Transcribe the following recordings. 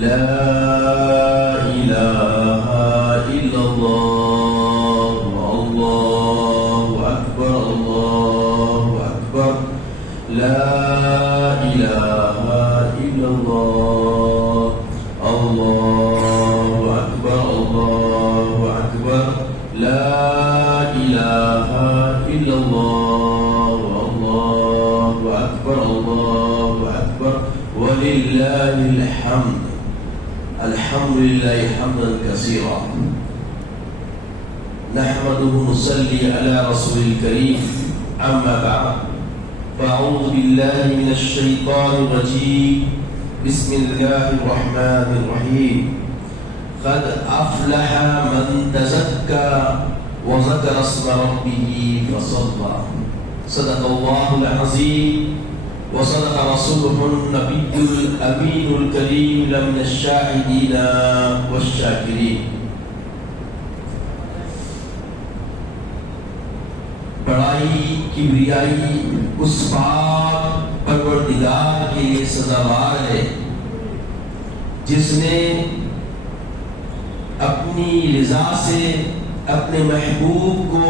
لا إله إلا الله الله أكبر الله أكبر لا إله إلا الله الله أكبر الله أكبر لا إله إلا الله الله أكبر الله أكبر ولله الحمد الحمد لله حمدا كثيرا نحمده ونصلي على رسول الكريم أما بعد فأعوذ بالله من الشيطان الرجيم بسم الله الرحمن الرحيم قد أفلح من تزكى وذكر اسم ربه فصلى صدق الله العظيم وصدق رسوله النبي الأمين الكريم لمن الشاهدين والشاكرين. بڑائی کبریائی اس پاک پروردگار کے لیے سزاوار ہے جس نے اپنی رضا سے اپنے محبوب کو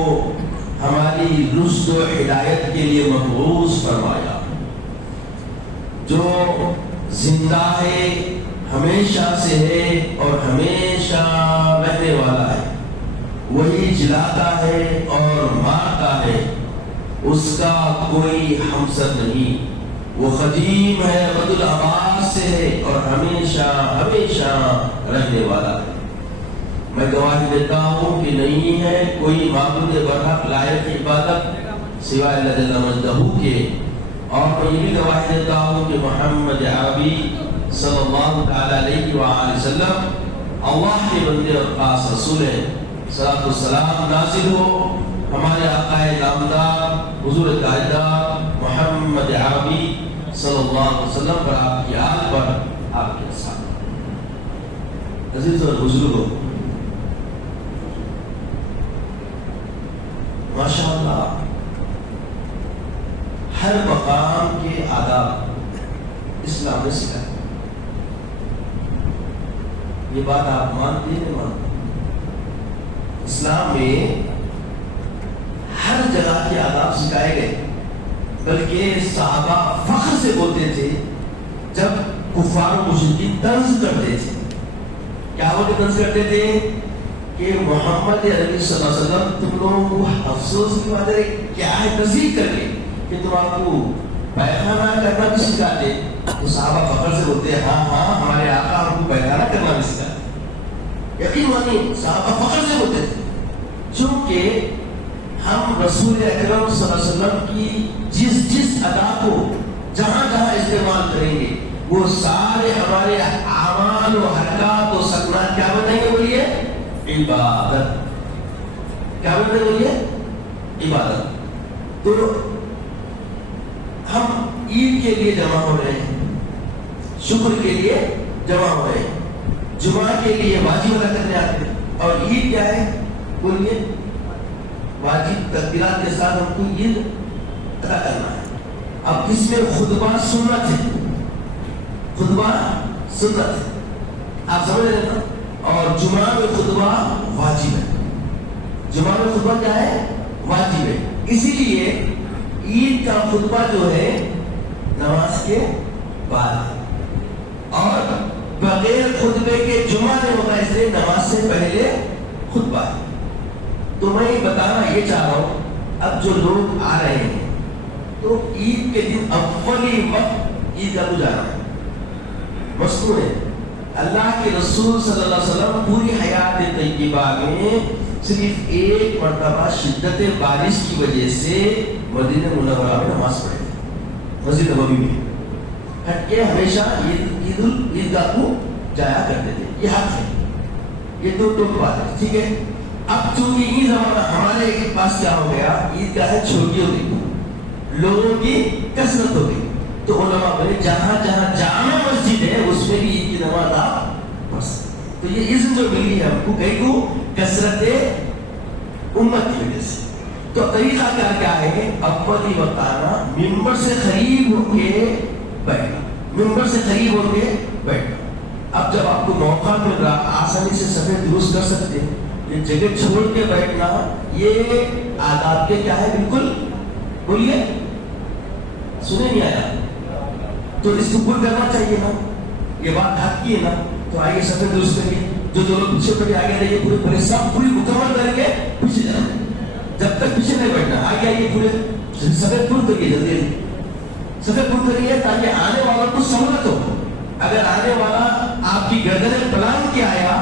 ہماری رشد و ہدایت کے لیے مبعوث فرمایا، جو زندہ ہے، ہمیشہ سے ہے اور ہمیشہ رہنے والا ہے، وہی جلاتا ہے اور مارتا ہے، اس کا کوئی ہمسر نہیں، وہ قدیم ہے، بدل الآباد سے ہے اور ہمیشہ ہمیشہ رہنے والا ہے۔ میں گواہی دیتا ہوں کہ نہیں ہے کوئی معبود برحق لائق عبادت سوائے اللہ جل مجدہ کے، اور میں یہ بھی گواہی دیتا ہوں کہ محمد عربی صلی اللہ تعالی علیہ وآلہ وسلم اللہ کے بندے اور خاص رسول ہے۔ صلاۃ والسلام نازل ہو ہمارے آقا نامدار حضور تاجدار محمد عربی صلی اللہ علیہ وسلم پر، آپ کی آل پر، آپ کے ساتھ۔ عزیز اور بزرگوں، ماشاءاللہ ہر مقام کے آداب اسلام نے سکھایا۔ یہ بات آپ مانتے ہیں نہیں مانتے؟ اسلام میں ہر جگہ کے آداب سکھائے گئے، بلکہ صحابہ فخر سے بولتے تھے جب کفار و مشرکین طنز کرتے تھے۔ کیا وہ طنز کرتے تھے کہ محمد عربی صلی اللہ علیہ وسلم تم لوگوں کو افسوس کی بات ہے کیا ہے تصدیق کر کے کہ تم آپ کو پیخانہ کرنا بھی سکھاتے، تو صحابہ فخر سے بولتے ہیں ہاں ہاں ہمارے آقا ہم کو پیخانہ کرنا بھی سکھاتے۔ یقین مانیے صحابہ فخر سے بولتے تھے، چونکہ ہم رسول اکرم صلی اللہ علیہ وسلم کی جس ادا کو جہاں جہاں استعمال کریں گے وہ سارے ہمارے اعمال و حرکات و سکنات کیا بنیں گے؟ بولیے عبادت۔ کیا بنیں گے؟ بولیے عبادت۔ تو ہم عید کے لیے جمع ہو رہے ہیں، شکر کے لیے جمع ہو رہے ہیں، جمعہ کے لیے واجب ادا کرنے آتے ہیں، اور عید کیا ہے؟ بولیے واجب تکبیرات کے ساتھ ہم کو عید ادا کرنا ہے۔ اب اس میں خطبہ سنت ہے، خطبہ سنت ہے، آپ سمجھ رہے ہیں؟ اور جمعہ میں خطبہ واجب ہے، جمعہ میں خطبہ کیا ہے؟ واجب ہے۔ اسی لیے عید کا خطبہ جو ہے نماز کے بعد ہے، اور بغیر خطبے کے جمعہ نہیں ہوتا، اس لیے نماز سے پہلے خطبہ ہے۔ تو میں یہ بتانا یہ چاہ رہا ہوں، اب جو لوگ آ رہے ہیں تو عید کے دن اولی وقت عید کا گزارا ہے، مصنوع ہے۔ اللہ کے رسول صلی اللہ علیہ وسلم پوری حیات طیبہ میں صرف ایک مرتبہ شدت بارش کی وجہ سے مدینہ منورہ میں نماز پڑھے تھے، مسجد نبوی میں ہٹ کے ہمیشہ عیدگاہ کو جایا کرتے تھے۔ یہ حق ہے، یہ دو بات ہے، ٹھیک ہے۔ اب چونکہ یہ زمانہ ہمارے پاس کیا ہو گیا، عیدگاہیں چھوٹی ہو گئی، لوگوں کی کثرت ہو گئی، تو علماء بولے جہاں جہاں جامع مسجد ہے اس میں بھی عید کی نماز آپ پڑھ سکتے۔ تو یہ اذن جو ملی ہے ہم کو کہیں کو کثرت امت کی وجہ سے۔ تو طریقہ کیا ہے؟ اولی وقت آنا، ممبر سے قریب ہو کے بیٹھنا، ممبر سے قریب ہو کے بیٹھنا۔ اب اب جب آپ کو موقع مل رہا آسانی سے صفحے درست کر سکتے ہیں. یہ جگہ چھوڑ کے بیٹھنا یہ آداب کے کیا ہے بالکل بولیے سنے نہیں آیا تو اس کو پور کرنا چاہیے نا. یہ بات حق کی ہے نا. تو آئیے صفحے درست کریے. جو دو لوگ پیچھے بیٹھے آگے رہیے پورے پورے سب پوری مکمل کر کے پیچھے جانا. جب تک پیچھے نہیں بیٹھنا آگے آئیے پورے صفحے پور کریے جلدی صفحے پور کریے تاکہ آنے والوں کو سہولت ہو. اگر آنے والا آپ کی گردن پلان کے آیا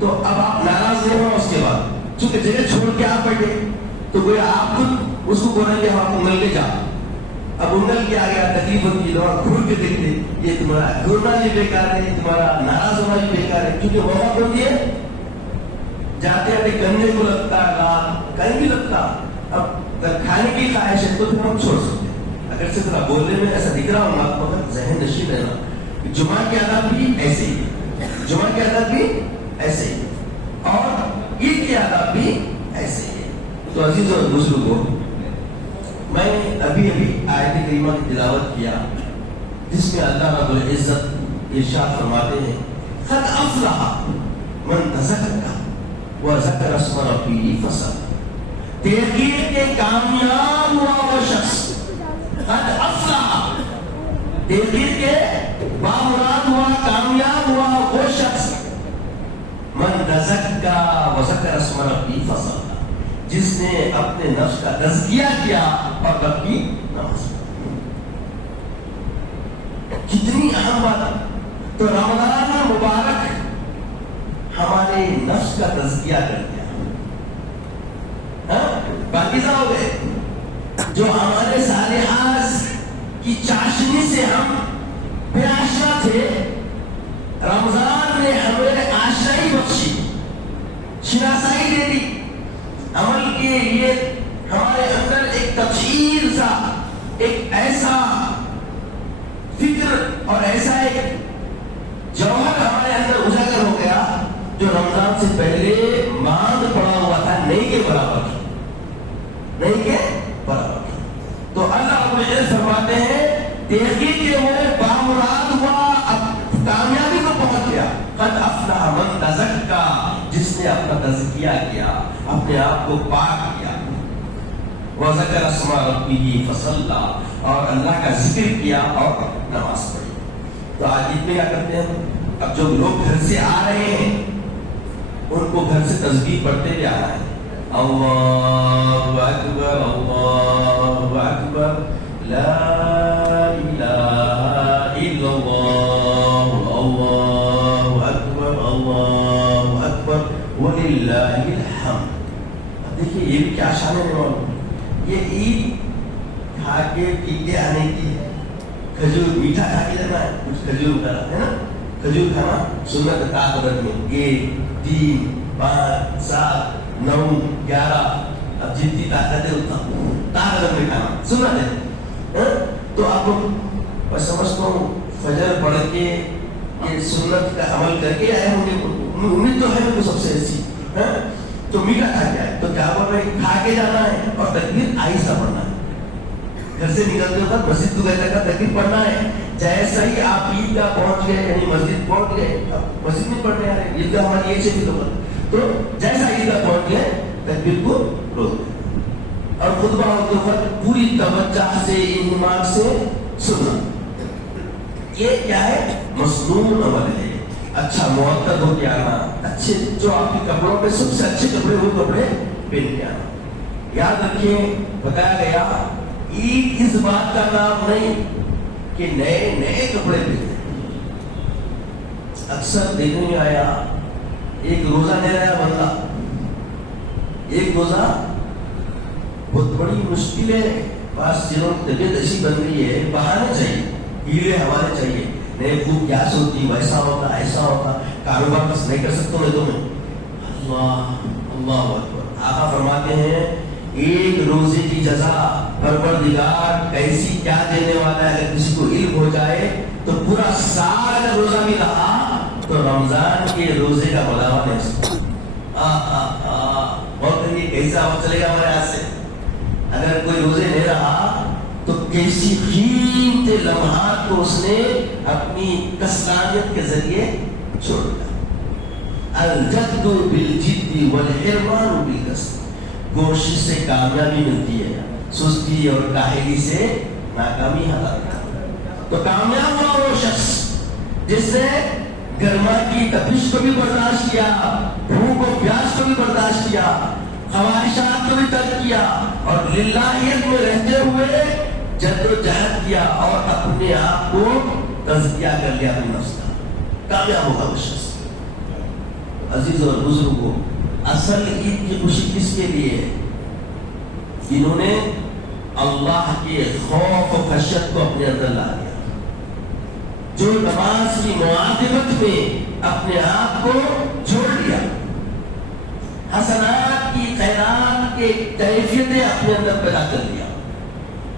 تو اب آپ ناراض نہیں ہونا. اس کے بعد چونکہ جگہ چھوڑ کے آپ بیٹھے تو کوئی آپ خود اس کو بولیں گے ہم آپ کو مل کے جاؤ. اب انگل کے آگے تکلیف ہوتی ہے تمہارا گھور کے دیکھتے یہ تمہارا گھورنا بھی بیکار ہے تمہارا ناراض ہونا بھی بیکار ہے. کیونکہ موقع ہوتی ہے جاتے آتے کندھے کو لگتا ہے رات کہیں بھی لگتا. اب کھانے کی خواہش ہے تو پھر ہم چھوڑ سکتے ہیں. اگر سے تھوڑا بولنے میں ایسا دکھ رہا ہوں آپ مگر ذہن نشین رہنا. جمعہ کے آداب بھی ایسے ہی جمعہ کے آداب بھی ایسے ہی اور عید کے آداب بھی ایسے ہی. تو عزیز اور دوسروں کو میں ابھی آیت کریمہ کی تلاوت کیا جس میں اللہ رب العزت ارشاد فرماتے ہیں قد افلح من تزکا وذکر اسم ربہ فصلی. تحقیق کے کامیاب ہوا وہ شخص قد افلح تحقیق کے بامراد ہوا کامیاب ہوا وہ شخص من تزکا وذکر اسم ربہ فصلی جس نے اپنے نفس کا تزکیہ کیا اور رب کی نماز پڑھی. کتنی اہم بات. تو رمضان مبارک ہمارے نفس کا تزکیہ کر دیا. پاکیزہ ہو گئے. جو ہمارے صالحات کی چاشنی سے ہم بے آشنا تھے رمضان نے ہمیں آشنائی بخشی شناسائی دے دی. عمل کے لیے ہمارے اندر ایک تفسیر سا ایک ایسا فکر اور ایسا ایک جوہر ہمارے اندر اجاگر ہو گیا جو رمضان سے پہلے ماند پڑا ہوا تھا نہیں کے برابر نہیں کے برابر. تو اللہ رب العزت فرماتے ہیں تحقیق کے ہوئے بامراد ہوا اب کامیابی کو پہنچ گیا. قد افلح من تزکا جس نے اپنا تزکیہ کیا اپنے آپ کو پاک کیا. وذکر اسم ربہ فصلی اور اللہ کا ذکر کیا اور نماز پڑھی. تو آج عید میں کیا کرتے ہیں اب جو لوگ گھر سے آ رہے ہیں ان کو گھر سے تسبیح پڑھتے ہوئے آ رہا ہے. اللہ اکبر اللہ اکبر لا الہ الا اللہ اللہ اکبر اللہ اکبر وللہ الحمد. دیکھیے یہ بھی کیا شان ہے معلوم. یہ عید کھا کے پی کے آنے کی کھجور میٹھا کھا کے جانا ہے کچھ کھجور کا ہے نا. کھجور کھانا سنت تعداد میں 1 3 5 7 9 11 اب جتنی طاقت ہے اتنا طاقت میں کھانا سنت ہے. تو آپ میں سمجھتا ہوں فجر پڑھ کے یہ سنت کا عمل کر کے آئے ہوں گے. امید تو ہے میرے کو سب سے ایسی تو میٹھا کھا کے آئے تو کیا بول رہے ہیں کھا کے جانا ہے اور تکبیر آہستہ پڑھنا ہے. گھر سے نکلتے وقت مسجد کو گئے کا تکبیر پڑھنا ہے. جیسا ہی آپ عیدگاہ پہنچ گئے یعنی مسجد پہنچ گئے اب مسجد میں پڑھنے آ رہے ہیں عیدگاہ ہماری یہ سے تو جیسا عیدگاہ پہنچ گئے تکبیر کو روک دیں اور خطبہ ہوتے وقت پوری توجہ سے ایمان سے سننا. یہ کیا ہے مسنون عمل ہے. اچھا معطر ہو کے آنا اچھے جو آپ کے کپڑوں پہ سب سے اچھے کپڑے وہ کپڑے پہن کے آنا. یاد رکھیے بتایا گیا عید اس بات کا نام نہیں کہ نئے نئے کپڑے پہنے. اکثر دیکھنے میں آیا ایک روزہ لے رہا ہے بندہ ایک روزہ بہت بڑی مشکل ہے پاس جنہوں کی طبیعت ایسی بن گئی ہے بہانے چاہیے ہیلے حوالے چاہیے نہیں خوب گیس ہوتی ویسا ہوتا ایسا ہوتا کاروبار بس نہیں کر سکتا میں تمہیں. اللہ اللہ اکبر. آقا فرماتے ہیں ایک روزے کی جزا پروردگار کیسی کیا دینے والا ہے. اگر کسی کو علم ہو جائے تو پورا سال اگر روزہ بھی رہا تو رمضان کے روزے کا بداوا نہیں ہو سکتا. بہت کیسا وقت چلے گا ہمارے ہاتھ سے. اگر کوئی روزے نہیں رہا تو کیسی قیمتی لمحات کو اس نے اپنی کسلانیت کے ذریعے چھوڑ دیا. الجد بالجد والحرمان بالکسل. کوشش سے کامیابی ملتی ہے، سستی اور کاہلی سے ناکامی حاصل. تو کامیاب ہوا وہ شخص جس نے گرما کی تپش کو بھی برداشت کیا، بھوک و پیاس کو بھی برداشت کیا، خواہشات کو بھی ترک کیا، اور للہیت میں رہتے ہوئے جد و جہد کیا اور اپنے آپ کو تزکیہ کر لیا اپنے نفس کا. کامیاب ہوگا وہ شخص. عزیز اور بزرگوں، اصل عید کی خوشی کس کے لیے ہے؟ جنہوں نے اللہ کے خوف و خشیت کو اپنے اندر لا دیا، جو نماز کی معاذبت میں اپنے آپ کو جوڑ لیا، حسنات کی خیرات کے کیفیتیں اپنے اندر پیدا کر لیا،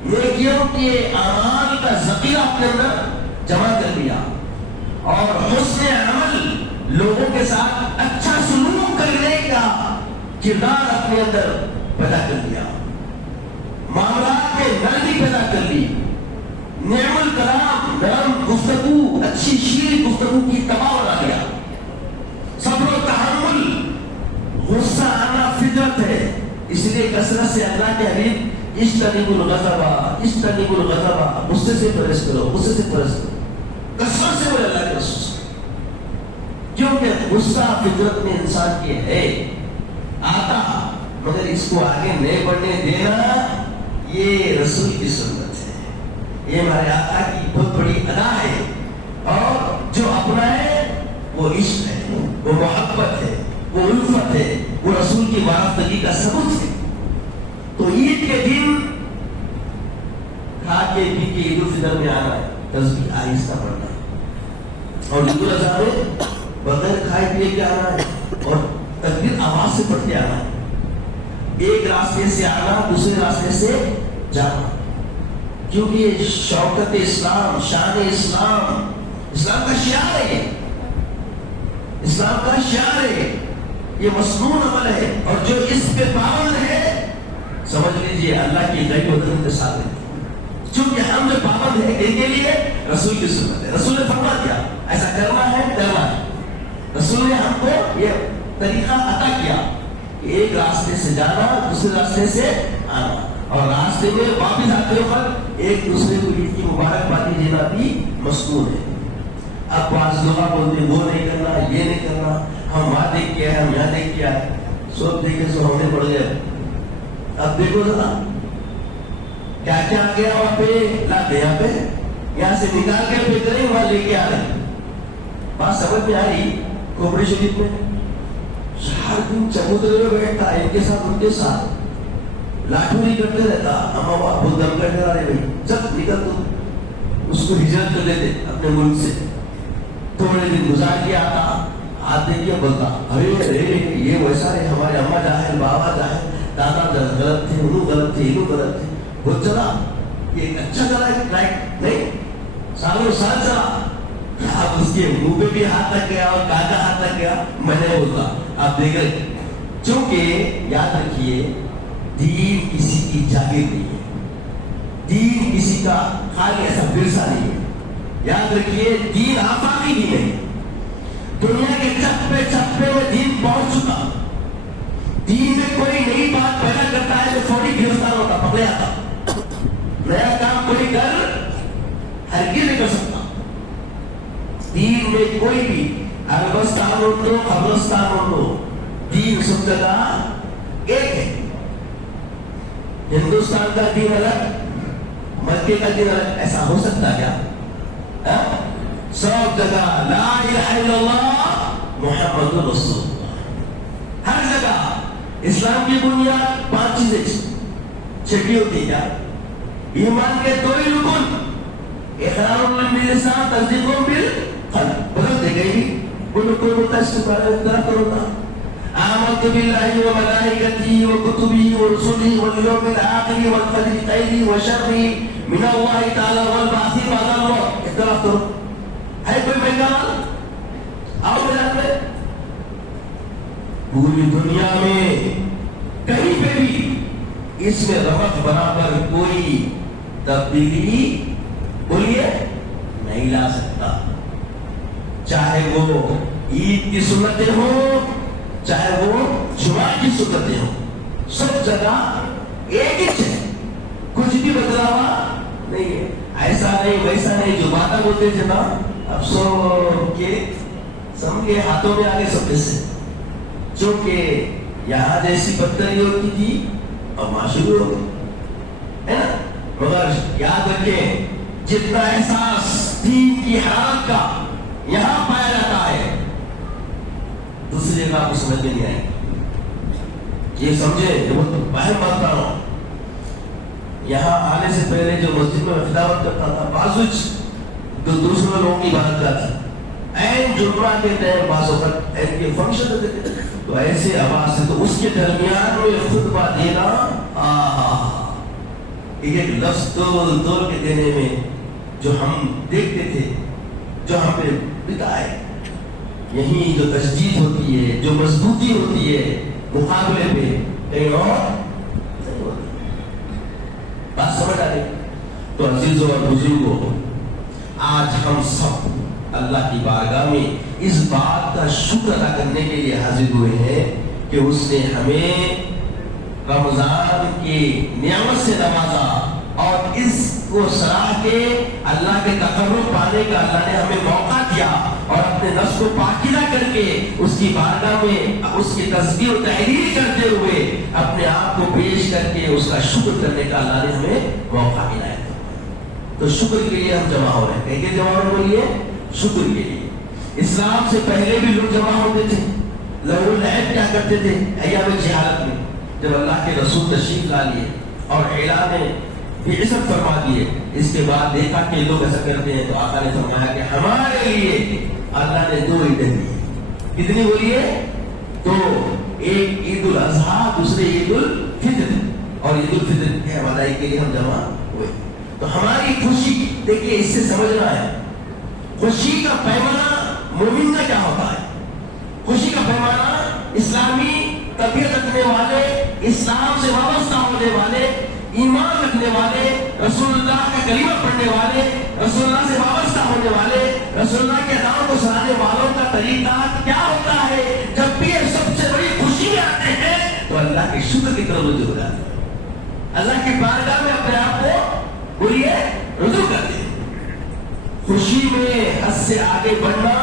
نیکیوں کے اعمال کا ذخیرہ اپنے اندر جمع کر لیا، اور حسن عمل لوگوں کے ساتھ اچھا سلوک کرنے کا کردار اپنے اندر پیدا کر لیا، معاملات میں نرمی پیدا کر لی، نعم الکلام نرم گفتگو، اچھی شیریں گفتگو کی تباہ بنا دیا. صبر و تحمل، غصہ آنا فطرت ہے، اس لیے کثرت سے اللہ کے حبیب اجتنبوا الغضب، غصے سے پرہیز کرو، غصے سے پرہیز کرو، کثرت سے بولے اللہ کے رسول. کیونکہ غصہ فطرت میں انسان کے ہے آتا، مگر اس کو آگے نہیں بڑھنے دینا یہ رسول کی سنت ہے، یہ ہمارے آقا کی بہت بڑی ادا ہے. اور جو اپنا ہے وہ عشق ہے، وہ محبت ہے، وہ الفت ہے، وہ رسول کی وارفتگی کا ثبوت ہے. تو عید کے دن کھا کے پی کے عید الفطر میں آنا ہے، تسبیح آہستہ پڑھنا ہے، اور عید الاضحیٰ میں بغیر کھائے پیے کے آنا ہے، اور تکبیر آواز سے پڑھ کے آنا ہے. ایک راستے سے آنا، دوسرے راستے سے جانا، کیونکہ یہ شوکت اسلام، شان اسلام، اسلام کا شعار ہے، اسلام کا شعار ہے، یہ مسنون عمل ہے. اور جو اس پہ پابند ہے سمجھ لیجئے اللہ کی غیب وطن کے ساتھ ہے. چونکہ ہم جو پابند ہیں ان کے لیے رسول کی سنت ہے. رسول نے فرما دیا ایسا کرنا ہے، کرنا ہے. رسول نے ہم کو یہ طریقہ عطا کیا کہ ایک راستے سے جانا، دوسرے راستے سے آنا، اور راستے میں واپس آتے وقت ایک دوسرے کو عید کی مبارکبادی دینا بھی مسنون ہے. اب بعض لوگ بولتے وہ نہیں کرنا، یہ نہیں کرنا، ہم وہاں دیکھ کے آئے، ہم یہاں دیکھ کے آئے، سب دیکھے سو ہونے پڑ گئے. اب دیکھو ذرا کیا کیا آ گیا وہاں پہ، لاتے یہاں پہ، یہاں سے نکال کے پھینک رہے، وہاں لے کے آ رہے. بات سمجھ میں آ رہی؟ کھوپڑی شریف میں 4 دن چبوترے میں بیٹھتا، ان کے ساتھ ان کے ساتھ لاٹھوری کرتے رہتا. اما ابو دم کرتے رہے، بھائی جب نکل تو اس کو ہجرت کر لیتے اپنے ملک سے. تھوڑے دن گزار کے آتے کیا بولتا، ارے یہ ویسا ہے، ہمارے اما جاہل، بابا جاہل، دادا غلط تھے، انہوں غلط تھے، انہوں غلط تھے. وہ چلا یہ اچھا چلا نہیں، سالوں سال چلا. اب اس کے منہ پہ بھی ہاتھ لگ گیا اور کاٹا ہاتھ لگ گیا. میں نے بولتا آپ دیکھ رہے، چونکہ یاد رکھیے دین کسی کی جاگیر نہیں ہے، دین کسی کا خالی ایسا ورثہ نہیں ہے. یاد رکھیے دین آفاقی دین ہے، دنیا کے چپے چپے میں دین پہنچ چکا. دین میں کوئی نئی بات پیدا کرتا ہے تو فوری گرفتار ہوتا، پکڑے آتا. نیا کام کوئی کر ہرگز نہیں کر سکتا. دین میں کوئی بھی عربستان ہو تو قبرستان ہو تو دین سب جگہ ایک ہے. ہندوستان کا دین الگ، مکے کا دین الگ، ایسا ہو سکتا کیا؟ سب جگہ لا الہ الا اللہ محمد رسول اللہ. ہر جگہ اسلام کی بنیاد 5 چیزیں چھٹی ہوتی کیا؟ ایمان کے 2 ہی رکن، اقرار باللسان، تصدیق بالقلب. بدل دے گئی کوئی بولتا اس کے بارے میں اقرار کرو نا، آمنت باللہ وملائکتہ وکتبہ ورسلہ والیوم الآخر والقدر خیرہ وشرہ من اللہ تعالی والبعث بعد الموت. اقرار کرو. ہے کوئی بینگال؟ آؤ بیان میں. پوری دنیا میں کہیں پہ بھی اس میں رمق برابر کوئی تبدیلی بولیے نہیں لا سکتا. چاہے وہ عید کی سنتیں ہوں چاہے وہ جمعہ کی سنتیں ہوں، سب جگہ ایک ہی ہے، کچھ بھی بدلاوا نہیں ہے، ایسا نہیں ویسا نہیں۔ جو باتیں بولتے تھے نا اب سو کے سمجھے ہاتھوں میں آگے سب سے، جو کہ یہاں جیسی بدتری ہوتی تھی اب وہاں شروع ہو گئی ہے نا۔ مگر یاد رکھیں جتنا احساس دین کی حرارت کا یہاں پایا جاتا ہے دوسری جگہ آپ کو سمجھ میں نہیں آئے گی۔ یہ سمجھے باہر بات رہا ہوں، یہاں آنے سے پہلے جو مسجد میں خدمت کرتا تھا بازوچ تو دوسرے لوگوں کی بات کرتا این جمعہ کے ٹائم بعض وقت این کے فنکشن ہوتے تھے تو ایسے آواز سے تو اس کے درمیان میں خطبہ دینا ایک لفظ توڑ کے دینے میں جو ہم دیکھتے تھے، جو ہم نے بتائے، یہی جو تجدید ہوتی ہے، جو مضبوطی ہوتی ہے مقابلے پہ کہیں اور نہیں ہوتی۔ بات سمجھ آ رہی؟ تو عزیزوں اور بزرگوں، آج ہم سب اللہ کی بارگاہ میں اس بات کا شکر ادا کرنے کے لیے حاضر ہوئے ہیں کہ اس نے ہمیں رمضان کی نعمت سے نوازا اور اس کو صلاح کے اللہ کے تقرب پانے کا اللہ نے ہمیں موقع دیا، اور اپنے نفس کو پاکیزہ کر کے اس کی بارگاہ میں اس کی تسبیح و تحلیل کرتے ہوئے اپنے آپ کو پیش کر کے اس کا شکر کرنے کا اللہ نے ہمیں موقع ملا ہے۔ تو شکر کے لیے ہم جمع ہو رہے ہیں، کہیں جمع ہونے کے لیے شکر کے لیے۔ اسلام سے پہلے بھی لوگ جمع ہوتے تھے، لہو العہد کیا کرتے تھے ایام جہالت میں، جب اللہ کے رسول تشریف لا لیے اور اعلان بعثت فرما دیے، اس کے بعد دیکھا کہ لوگ ایسا کرتے ہیں تو آقا نے فرمایا کہ ہمارے لیے اللہ نے دو عیدیں دی۔ کتنی بولیے؟ تو ایک عید الاضحیٰ، دوسرے عید الفطر، اور عید الفطر کی ادائیگی کے لیے ہم جمع ہوئے۔ تو ہماری خوشی دیکھیے، اس سے سمجھنا ہے خوشی کا پیمانہ مومن کا کیا ہوتا ہے۔ خوشی کا پیمانہ اسلامی طبیعت رکھنے والے، اسلام سے وابستہ ہونے والے، ایمان رکھنے والے، رسول اللہ کا کلمہ پڑھنے والے، رسول اللہ سے وابستہ ہونے والے، رسول اللہ کے نام کو سنانے والوں کا طریقہ کیا ہوتا ہے؟ جب بھی یہ سب سے بڑی خوشی میں آتے ہیں تو اللہ کے شکر کی طرف رجوع ہو جاتے ہیں، اللہ کی بارگاہ میں اپنے آپ کو بولیے رجوع کرتے ہیں۔ خوشی میں حد سے آگے بڑھنا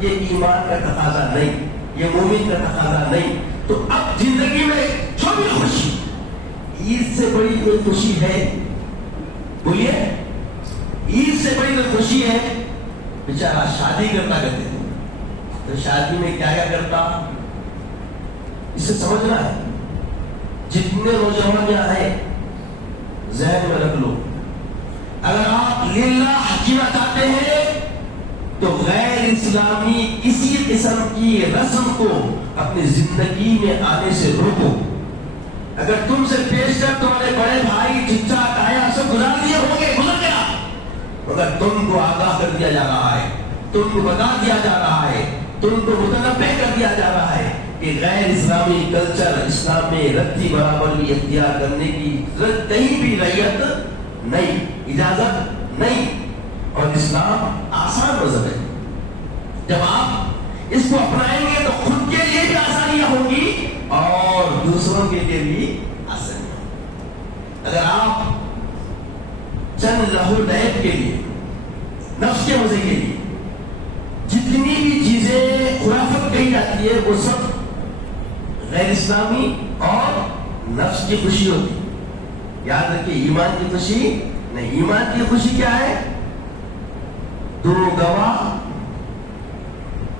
یہ ایمان کا تقاضا نہیں، یہ مومن کا تقاضا نہیں۔ تو اب زندگی میں جو بھی خوشی، عید سے بڑی کوئی خوشی ہے؟ بولیے، عید سے بڑی کوئی خوشی ہے؟ بیچارہ شادی کرتا کرتے تھے تو شادی میں کیا کیا کرتا، اسے سمجھنا ہے۔ جتنے نوجوان یہاں ہیں ذہن میں رکھ لو، اگر آپ للہ جینا چاہتے ہیں تو غیر اسلامی کسی قسم کی رسم کو اپنی زندگی میں آنے سے روکو۔ اگر تم سے پیش کر تمہارے بڑے بھائی چچا تایا سب گزار دیے ہوں گے، گزر گیا، مگر تم کو آگاہ کر دیا جا رہا ہے، تم کو بتا دیا جا رہا ہے، تم کو متنبہ کر دیا جا رہا ہے کہ غیر اسلامی کلچر اسلام میں رتی برابری اختیار کرنے کی کہیں بھی رعایت نہیں، اجازت نہیں۔ اور اسلام آسان مذہب ہے، جب آپ اس کو اپنائیں گے تو خود کے لیے بھی آسانیاں ہوں گی اور دوسروں کے لیے بھی آسانیاں ہوں۔ اگر آپ چند لہو لعب کے لیے، نفس کے مزے کے لیے جتنی بھی چیزیں خرافت کہی جاتی ہے وہ سب غیر اسلامی اور نفس کی خوشی ہوتی ہے۔ یاد رکھیے، ایمان کی خوشی نہیں۔ ایمان کی خوشی کیا ہے؟ دو گواہ،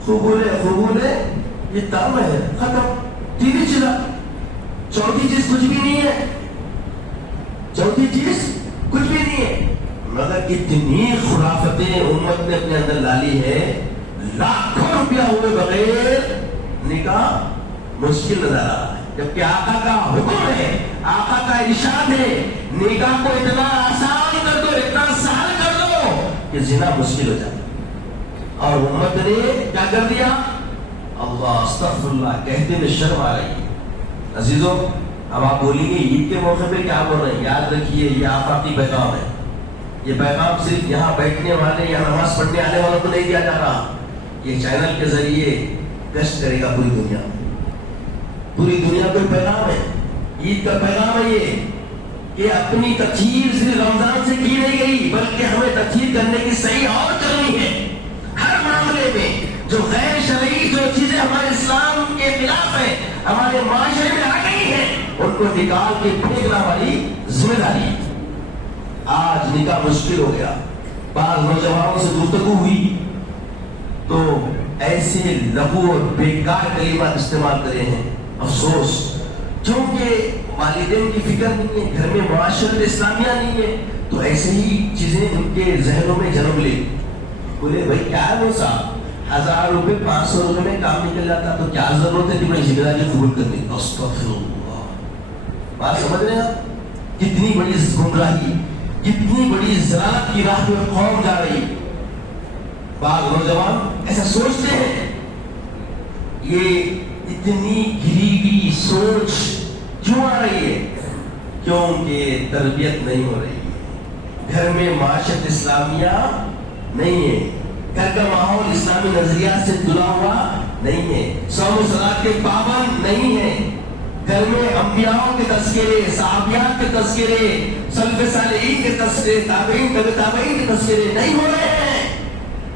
قبولے یہ دعوی ہے، ختم، تیری چلا، چوتھی چیز کچھ بھی نہیں ہے، چوتھی چیز کچھ بھی نہیں ہے۔ مگر اتنی خرافتیں امت نے اپنے اندر ڈالی ہے، لاکھوں روپیہ ہوئے بغیر نکاح مشکل نظر آ رہا ہے، جبکہ آقا کا حکم ہے، آقا کا ارشاد ہے، نکاح کو اتنا آسان کر دو، اتنا سہل کر دو کہ زنا مشکل ہو جاتا ہے۔ اور امت نے کیا کر دیا؟ اللہ استغفر اللہ کہتے میں شرم آ رہی ہے۔ عزیزوں، اب آپ بولیں گے عید کے موقع پہ کیا بول رہے ہیں؟ یاد رکھیے، یہ آفاقی پیغام ہے۔ یہ پیغام صرف یہاں بیٹھنے والے یا نماز پڑھنے آنے والوں کو نہیں دیا جا رہا، یہ چینل کے ذریعے گشت کرے گا پوری دنیا میں. پوری دنیا کو پیغام ہے, عید کا پیغام ہے یہ کہ اپنی تطہیر صرف رمضان سے کی نہیں گئی, بلکہ ہمیں تطہیر کرنے کی صحیح اور کرنی ہے. ہر معاملے میں جو غیر شرعی جو چیزیں ہمارے اسلام کے خلاف ہیں, ہمارے معاشرے میں آ گئی ہیں, ان کو نکال کے پھینکنا ہماری ذمہ داری ہے. آج نکاح مشکل ہو گیا. بعض نوجوانوں سے گفتگو ہوئی تو ایسے لغو اور بیکار کلمات استعمال کرے ہیں. افسوس, کیونکہ والدین کی فکر نہیں ہے, گھر میں معاشرت اسلامیہ نہیں ہے, تو ایسے ہی چیزیں ان کے ذہنوں میں جنم لے. بولے بھائی کیا ہے وہ صاحب, 1000 روپے 500 روپے میں کام نکل جاتا, تو کیا ضرورت ہے کہ میں ذمہ داری قبول کرنے کی. استغفراللہ. بات سمجھ رہے ہیں آپ؟ کتنی بڑی گمراہی, کتنی بڑی ضلالت کی راہ پہ قوم جا رہی. بعض نوجوان ایسا سوچتے ہیں. یہ اتنی گری ہوئی سوچ کیوں آ رہی ہے؟ کیونکہ تربیت نہیں ہو رہی ہے. گھر میں معاشرت اسلامیہ نہیں ہے, گھر کا ماحول اسلامی نظریات سے جڑا ہوا نہیں ہے, صوم و صلاۃ کے پابند نہیں ہے. گھر میں انبیاء کے تذکرے, صحابیات کے تذکرے, سلف صالحین کے تذکرے, تابعین تابعین کے تذکرے نہیں ہو رہے ہیں.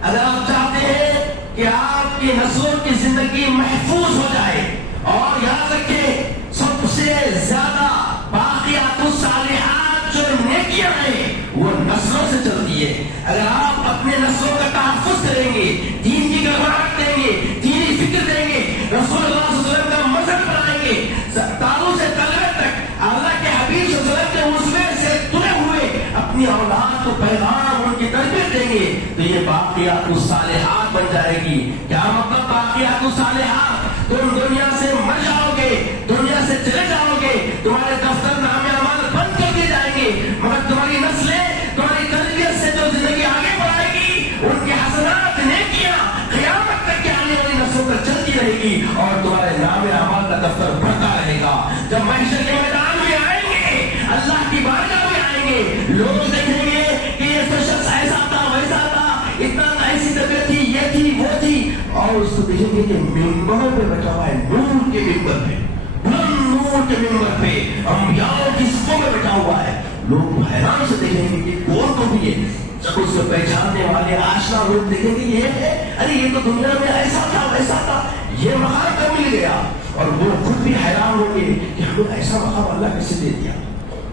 اگر آپ چاہتے ہیں کہ آپ کی نسلوں کی زندگی محفوظ ہو جائے, اور یاد رکھیں سب سے زیادہ باقیات الصالحات جو نیکیاں ہیں وہ نسلوں سے چلتی ہے. اگر آپ اپنے نسلوں کا تحفظ کریں گے, دین کی گرماہٹ دیں گے, دینی فکر دیں گے, رسول اللہ صلی اللہ علیہ وسلم کا مذہب بنائیں گے, تاروں سے تلوے تک اللہ کے حبیب صلی اللہ علیہ وسلم کے اسوے سے تلے ہوئے اپنی اولاد کو پیغام ان کی تربیت دیں گے, تو یہ باقیات الصالحات بن جائے گی. کیا مطلب باقیات الصالحات؟ تم دنیا سے مر جاؤ گے, دنیا سے چلے جاؤ گے, تمہارے دفتر نامے اعمال بند کر دیے جائیں گے, مگر تمہاری نسلیں تمہاری تربیت سے جو زندگی آگے بڑھائے گی, ان کے حسنات نیکیاں قیامت تک کے آنے والی نسلوں پر چلتی رہے گی, اور تمہارے نامے اعمال کا دفتر بڑھتا رہے گا. جب محشر کے میدان میں آئیں گے, اللہ کی بارگاہ میں آئیں گے, لوگ دیکھیں گے کہ یہ تو شخص ایسا تھا, ویسا تھا, اتنا ایسی طبیعت تھی, یہ تھی, وہ تھی, اور اس کو دیکھیں گے کہ ممبر پہ بیٹھا ہوا ہے, نور کے ممبر پہ, بلند نور کے ممبر پہ, انبیاء کی صفوں میں بیٹھا ہوا ہے. لوگ حیران سے دیکھیں گے کہ کون تو بھی ہے. جب اس کو پہچاننے والے آشنا لوگ دیکھیں گے یہ ہے, ارے یہ تو دنیا میں ایسا تھا, ویسا تھا, یہ مقام کب مل گیا. اور وہ خود بھی حیران ہوں گے کہ ہمیں ایسا مقام اللہ کیسے دے دیا.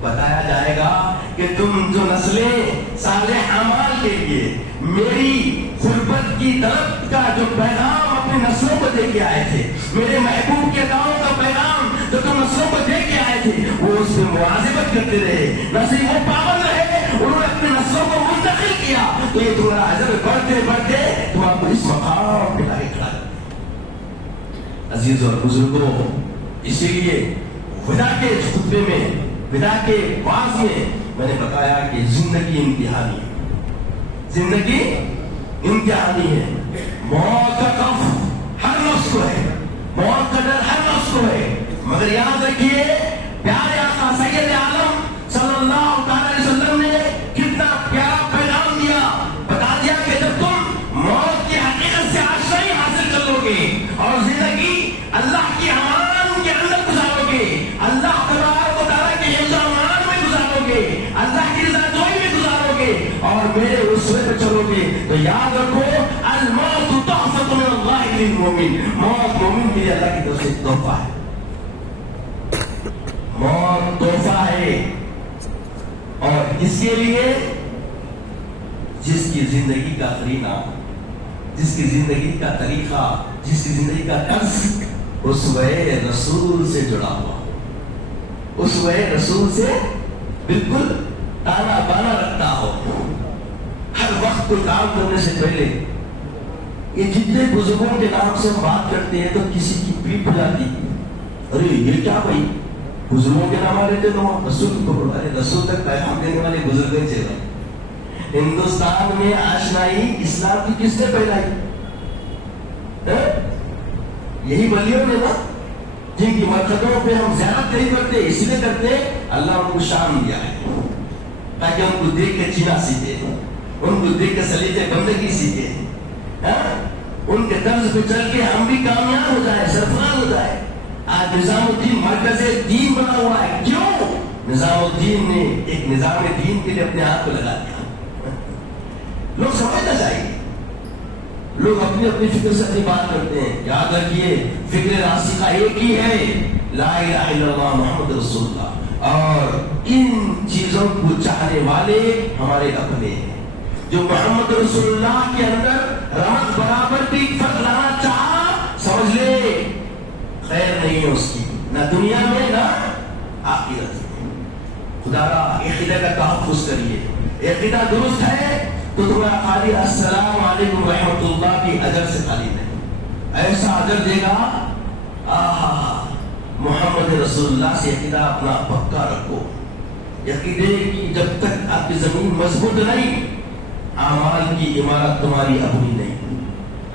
بتایا جائے گا کہ تم جو نسلیں صالح اعمال کے لیے میری غربت کی طرف کا جو پیغام اپنے نسلوں کو دے کے آئے تھے, میرے محبوب کے دعووں کا پیغام جو تم نسلوں کو دے کے آئے تھے, وہ اس میں مواظبت کرتے رہے, نہ صرف وہ پابند رہے, انہوں نے اپنے نسلوں کو منتقل کیا, تو یہ تمہارا اجر بڑھتے بڑھتے تم آپ کو اس مقام پہ لائی کھڑا. عزیز اور بزرگوں, اسی لیے ودا کے خطبے میں, ودا کے واعظ میں نے بتایا کہ زندگی امتحانی ہے, زندگی امتحانی ہے. موت کا خوف ہر نفس کو ہے, موت کا ڈر ہر نفس کو ہے, مگر یاد رکھیے پیارے آقا سید عالم صلی اللہ علیہ وسلم نے کتنا پیارا پیغام دیا. بتا دیا کہ جب تم موت کی حقیقت سے آشنائی حاصل کر لو گے اور زندگی اللہ کی امان کے اندر گزارو گے, اللہ تبارک و تعالیٰ کے حفظ و امان میں گزارو گے, اللہ کی رضا جوئی میں گزارو گے, اور میرے اسوے پہ چلو گے, تو یاد رکھو الموت تحفۃ من اللہ للمؤمن, موت مومن کے لیے اللہ کی طرف سے تحفہ ہے. موت تحفہ ہے, اور اس کے لیے جس کی زندگی کا قرینہ, جس کی زندگی کا طریقہ, جس کی زندگی کا طرز اسوہ رسول سے جڑا ہوا, اسوہ رسول سے بالکل تانا بانا رکھتا ہو. ہر وقت کوئی کام کرنے سے پہلے, یہ جتنے بزرگوں کے نام سے ہم بات کرتے ہیں تو کسی کی پیٹ ہو جاتی, ارے یہ کیا بھائی, بزرگوں کے نام آ رہے تھے تو رسول کو بڑھا رہے, رسول تک پیغام دینے والے بزرگ سے رہے. ہندوستان میں آشنائی اسلام کی کس نے پھیلائی؟ یہی ولیوں نے نا, جن کی مرکزوں پہ ہم زیارت نہیں کرتے, اس لیے کرتے اللہ ان کو شان دیا ہے تاکہ ان کو دیکھ کے جینا سیکھے, ان کو دیکھ کے سلیقے بندگی سیکھے. ان کے طرز پہ چل کے ہم بھی کامیاب ہو جائیں، سرفراز ہو جائیں۔ آج نظام الدین مرکز دین بنا ہوا ہے، کیوں؟ نظام الدین نے ایک نظام دین کے لیے اپنے ہاتھ کو لگا دیا۔ لوگ سمجھنا چاہیے، لوگ اپنی اپنی فکر سے اپنی بات کرتے ہیں، یاد رکھیے فکر راسخہ ایک ہی ہے، لا الہ الا اللہ محمد رسول اللہ، اور ان چیزوں کو چاہنے والے ہمارے اپنے ہیں۔ جو محمد رسول اللہ کے اندر رحمت برابر بھی فرق لانا چاہا، سمجھ لے خیر نہیں ہے اس کی، نہ دنیا میں نہ آخرت میں۔ خدا را عقیدہ کا تحفظ کریے، عقیدہ درست ہے تو تمہارا خالی السلام علیکم رحمت اللہ کی اجر سے خالی نہیں، ایسا اجر دے گا۔ محمد رسول اللہ سے عقیدہ اپنا پکا رکھو، عقیدے کی جب تک آپ کی زمین مضبوط نہیں، اعمال کی عمارت تمہاری اپنی نہیں۔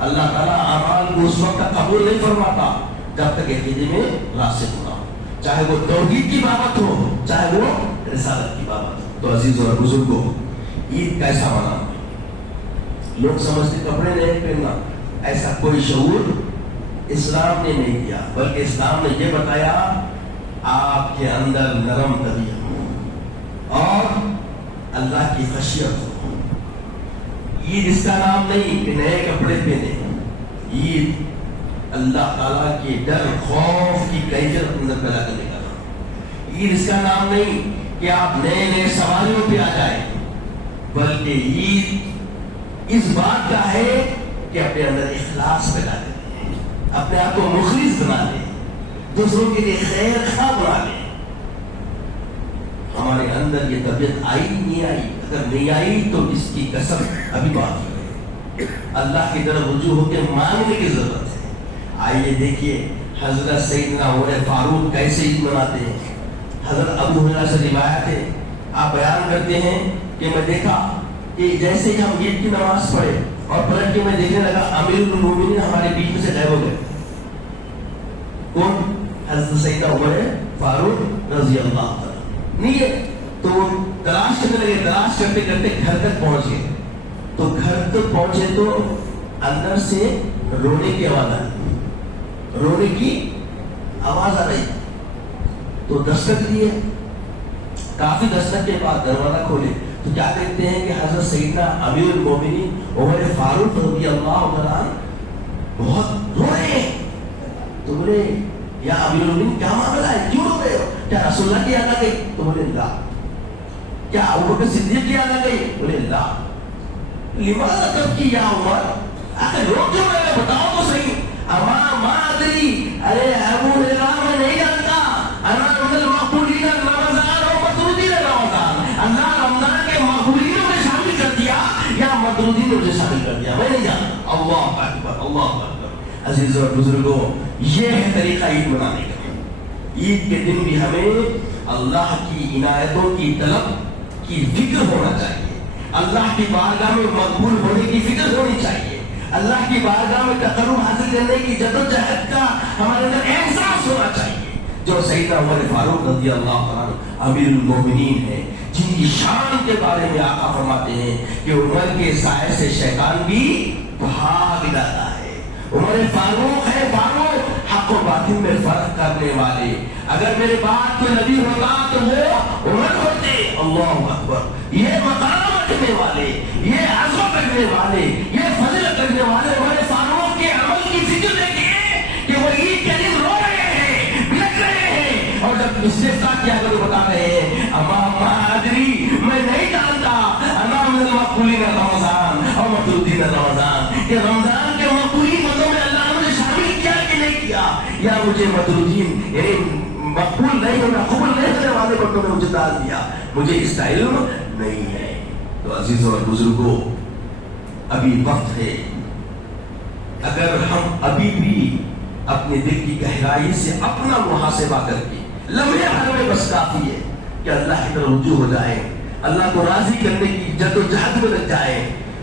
اللہ تعالیٰ اعمال کو اس وقت قبول نہیں فرماتا جب تک عقیدے میں راسخ ہونا ہو، چاہے وہ توحید کی بابت ہو، چاہے وہ رسالت کی بابت ہو۔ تو عزیزوں اور بزرگوں، عید کیسا منانا؟ لوگ سمجھتے کپڑے نہیں پہننا، ایسا کوئی شعور اسلام نے نہیں دیا، بلکہ اسلام نے یہ بتایا آپ کے اندر نرم طبیعت ہو اور اللہ کی خشیت ہو۔ عید اس کا نام نہیں کہ نئے کپڑے پہنے، عید اللہ تعالیٰ کے ڈر خوف کی کیفیت اندر پیدا کرنے کا نام۔ عید اس کا نام نہیں کہ آپ نئے نئے سواریوں پہ آ جائیں، بلکہ عید اس بات کا ہے کہ اپنے اندر اخلاص پیدا کریں، اپنے آپ کو مخلص بنا لیں، دوسروں کے لیے خیر خواہ بنا لیں۔ ہمارے اندر یہ طبیعت آئی نہیں آئی؟ اگر نہیں آئی تو اس کی قسم ابھی باقی ہے، اللہ کی طرف رجوع ہو کے مانگنے کی ضرورت ہے۔ آئیے دیکھیے حضرت سیدنا عمر فاروق کیسے عید مناتے ہیں۔ حضرت ابو ہریرہ سے روایت ہے، آپ بیان کرتے ہیں کہ میں دیکھا کہ جیسے ہی ہم عید کی نماز پڑھے اور پلٹ کے میں دیکھنے لگا امیر المومنین ہمارے بیچ میں سے غائب ہو گئے۔ کون؟ حضرت سیدنا عمر فاروق رضی اللہ عنہ۔ نہیں ہے تو تلاش کرنے لگے، تلاش کرتے کرتے گھر تک پہنچ گئے۔ تو گھر تک پہنچے تو اندر سے رونے کی آواز آئی، رونے کی آواز آ رہی، تو دستک دیے، کافی دستک کے بعد دروازہ کھولے تو کیا دیکھتے ہیں کہ حضرت سیدنا امیر المومنین عمر فاروق رضی اللہ عنہ بہت رو رہے ہیں۔ تو بولے یا امیر المومنین کیا معاملہ ہے، کیوں رو رہے ہو؟ کیا رسول اللہ کی یاد آ گئی؟ تو بولے لا۔ کیا ابوبکر صدیق کی یاد آ گئی؟ بولے لا۔ لماذا تبکی یا عمر؟ آخر رو کیوں رہے ہیں بتاؤ تو صحیح۔ اما ما ادری، ارے ابو ہریرہ میں نہیں جانتا، انا من المقبولین رمضان و مطرودین رمضان، اللہ رمضان کے مقبولینوں میں شامل کر دیا یا مطرودین میں شامل کر دیا، میں نہیں جانتا۔ اللہ اکبر، اللہ اکبر۔ عزیزوں اور بزرگوں، یہ ہے طریقہ عید منانے کا۔ عید کے دن بھی ہمیں اللہ کی عنایتوں کی طلب کی فکر ہونا چاہیے، اللہ کی بارگاہ میں مقبول ہونے کی فکر ہونی چاہیے، اللہ کی بارگاہ میں تقرب حاصل کرنے کی جدوجہد کا ہمارے اندر احساس ہونا چاہیے۔ جو سیدنا عمر فاروق رضی اللہ عنہ امیر المومنین ہے، جن کی شان کے بارے میں آقا فرماتے ہیں کہ عمر کے سائے سے شیطان بھی بھاگ جاتا ہے۔ عمر فاروق ہے، فاروق حق و باطل میں فرق کرنے والے۔ اگر میرے بعد کوئی نبی ہوتا تو وہ عمر ہوتے۔ اللہ اکبر۔ یہ مقام رکھنے والے، یہ عظمت رکھنے والے، یہ فضیلت رکھنے والے عمر فاروق کے عمل کی فکر دیکھیے کہ وہ عید کے دن رو رہے ہیں، بلک رہے ہیں، اور جب استفسار کیا تو بتا رہے ہیں اما ما ادری، میں نہیں جانتا، انا من المقبولین رمضان اور مطرودین رمضان، کہ رمضان کے مقبولین بندوں میں اللہ نے مجھے شامل کیا کہ نہیں کیا، یا مجھے مطرودین یعنی مقبول نہیں ہونا، قبول نہیں ہونے والے بندوں میں مجھے ڈال دیا، مجھے اس کا علم نہیں ہے۔ تو عزیزوں اور بزرگوں، ابھی وقت ہے، اگر ہم ابھی بھی اپنے دل کی گہرائی سے اپنا محاسبہ کر کے لمحے بھر میں بس کافی ہے کہ اللہ کی طرف رجوع ہو جائے، اللہ کو راضی کرنے کی جدوجہد میں لگ جائے۔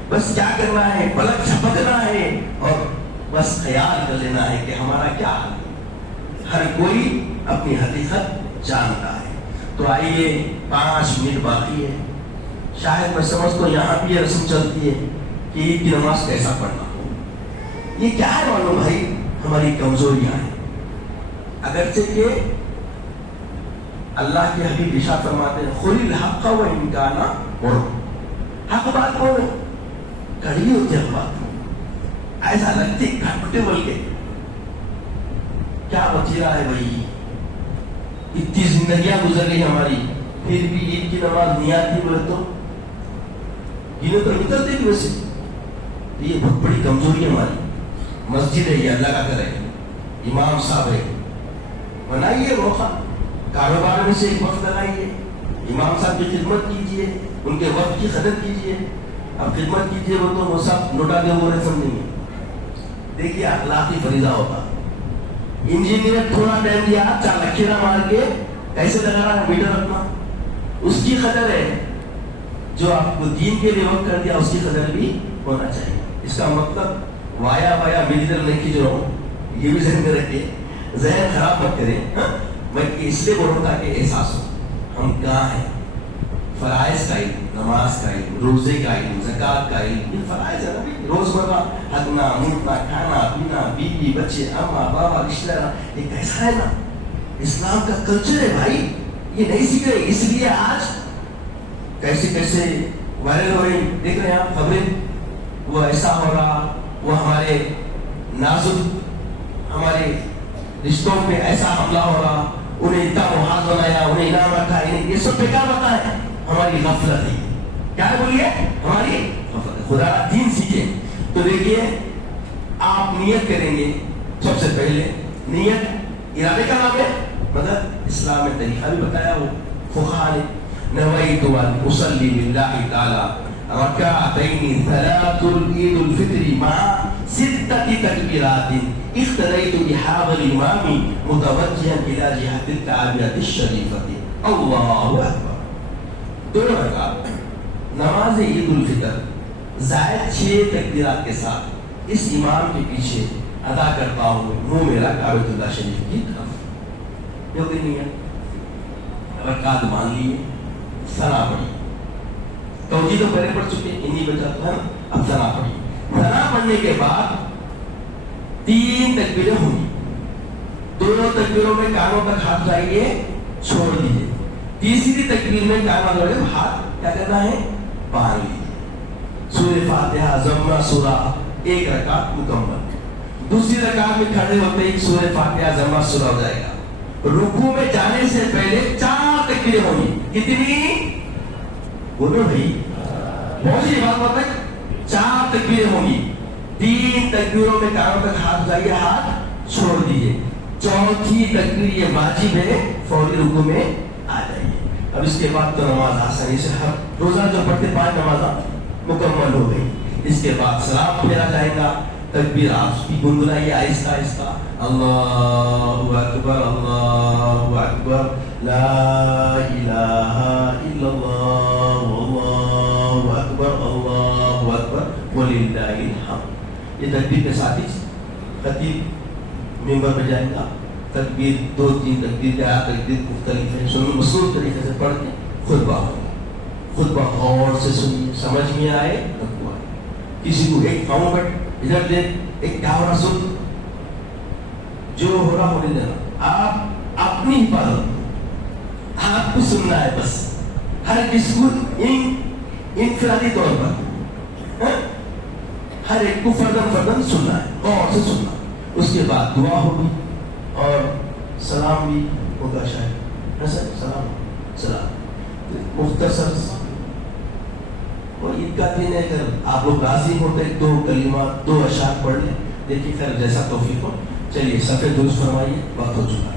بس کیا کرنا ہے، پلک جھپکنا ہے اور بس خیال کر لینا ہے کہ ہمارا کیا حال ہے۔ ہر کوئی اپنی حقیقت جانتا ہے۔ تو آئیے 5 منٹ باقی ہے، شاید میں سمجھتا ہوں یہاں بھی یہ رسم چلتی ہے کہ عید کی نماز کیسا پڑھنا، یہ کیا ہے معلوم بھائی؟ ہماری کمزوریاں ہیں. اگرچہ کہ اللہ کے حبیب ارشاد فرماتے ہیں خُلِ الْحَقَّ وَإِنْ كَانَ مُرًّا. حق بات بولو، کڑی ہوتی ہے بات، ایسا لگتے کھٹکھٹے بول کے کیا بچی رہا ہے بھائی؟ اتنی زندگیاں گزر گئی ہماری، پھر بھی عید کی نماز نہیں آتی بولے تو گنے تو اترتے بھی ویسے. یہ بہت بڑی کمزوری ہے ہماری. مسجد ہے یہ اللہ کا گھر ہے، امام صاحب ہے، بنائیے موقع، کاروبار میں سے ایک وقت لگائیے، امام صاحب کی خدمت کیجیے، ان کے وقت کی قدر کیجیے. اب خدمت کیجیے وہ تو وہ سب نوٹا دے وہ رسم نہیں ہے. دیکھیے اخلاقی فریضہ ہوتا. انجینئر تھوڑا ٹائم دیا، چالاکیاں مار کے کیسے لگا رہا ہے میٹر اپنا، اس کی قدر ہے. جو آپ کو دین کے لیے وقت کر دیا اس کی قدر بھی ہونا چاہیے. اس کا مطلب وایا وایا میری طرف نہیں کھینچ رہا ہوں، یہ بھی ذہن میں رکھے، ذہن خراب مت کریں. بلکہ اس لیے بولوں تاکہ احساس ہو ہم کہاں ہیں. فرائض کا علم، نماز کا علم، روزے کا علم، زکوٰۃ کا علم، یہ فرائض ہے نا. روزمرہ ہگنا مٹنا، کھانا پینا، بیوی بچے، اماں بابا، رشتہ دار، یہ کیسا ہے نا اسلام کا کلچر ہے بھائی. یہ نہیں سیکھ رہے، اس لیے آج کیسے کیسے وائرل ہو رہی دیکھ رہے ہیں آپ خبریں. وہ ایسا ہو رہا، وہ ہمارے نازک ہمارے رشتوں پہ ایسا حملہ ہو رہا، انہیں اتنا محاذ بنایا، انہیں انعام رکھا. یہ سب بیکار بتا ہے، ہماری غفلت ہے. کیا بولیے؟ ہماری غفلت. خدا دین سیکھیں. تو دیکھیے آپ نیت کریں گے، سب سے پہلے نیت ارادے کا نام ہے، مگر اسلام میں طریقہ بھی بتایا وہ فقہا نے. نویت ان اصلی للہ تعالی رکعتین ثلاث عید الفطر مع ستة تکبیرات اقتدیت بحاضر الامام متوجہا الی جہت الکعبۃ الشریفۃ. اللہ اکبر. 2 رکعت نماز عید الفطر زائد 6 تکبیرات کے ساتھ اس امام کے پیچھے ادا کرتا ہوں منہ میرا کعبۃ اللہ شریف کی طرف. جو کہ نہیں ہے رکعت مان لیے، ثنا پڑھی. توجہ تو پہلے پڑھ چکے، انہی بچا تو ہے نا. اب ثنا پڑھی. ثنا پڑھنے کے بعد 3 تکبیریں ہوں گی. دونوں تکبیروں میں کانوں تک ہاتھ جائیے، چھوڑ دیجیے. تیسری تکبیر میں کانوں لگے ہاتھ کیا کرنا ہے؟ باندھ لیجیے. سورہ فاتحہ ضمہ سورہ 1 رکعت مکمل. دوسری رکعت میں کھڑے ہوتے ہی سورہ فاتحہ ضمہ سورہ ہو جائے گا. رکوع میں جانے سے پہلے 4 تکبیریں ہوں گی. کتنی؟ بولو بھائی، بہت سی بات ہوتا ہے. 4 تکبیریں ہوں گی. 3 تکبیروں میں کانوں تک ہاتھ جائیے، ہاتھ چھوڑ دیجیے. چوتھی تکبیر یہ واجب ہے، فوری رکوع میں آ جائیے. اب اس کے بعد تو نماز آسانی سے ہر روزہ جو پڑھتے 5 نمازیں مکمل ہو گئی. اس کے بعد سلام پھیرا جائے گا. تکبیر آپ بھی گنگنائیے آہستہ آہستہ. اللہ اکبر اللہ اکبر لا الہ الا اللہ واللہ اکبر اللہ اکبر وللہ الحمد. یہ تکبیر کے ساتھ ہی خطیب ممبر پہ جائے گا. تکبیر 2-3 تکبیر کے تکبیر مختلف ہیں، سنو مصروف طریقے سے پڑھ کے خطبہ ہوگا. خطبہ غور سے سنیے، سمجھ میں آئے رکوع آئے. کسی کو ایک پاؤں بیٹھ ادھر دیکھ، ایک کیا ہو رہا سن، جو ہو رہا ہونے دینا. آپ اپنی حفاظت، آپ کو سننا ہے بس. ہر کس کو انفرادی طور پر ہر ایک کو فردن سننا ہے، غور سے سننا. اس کے بعد دعا ہوگی اور سلام بھی ہوگا. شاید سلام مختصر. اور عید کا دن ہے، اگر آپ لوگ راضی ہوتے 2 کلمات 2 اشعار پڑھ لیں. دیکھیے خیر جیسا توفیق ہو. چلیے صفحے درست فرمائیے، وقت ہو چکا ہے.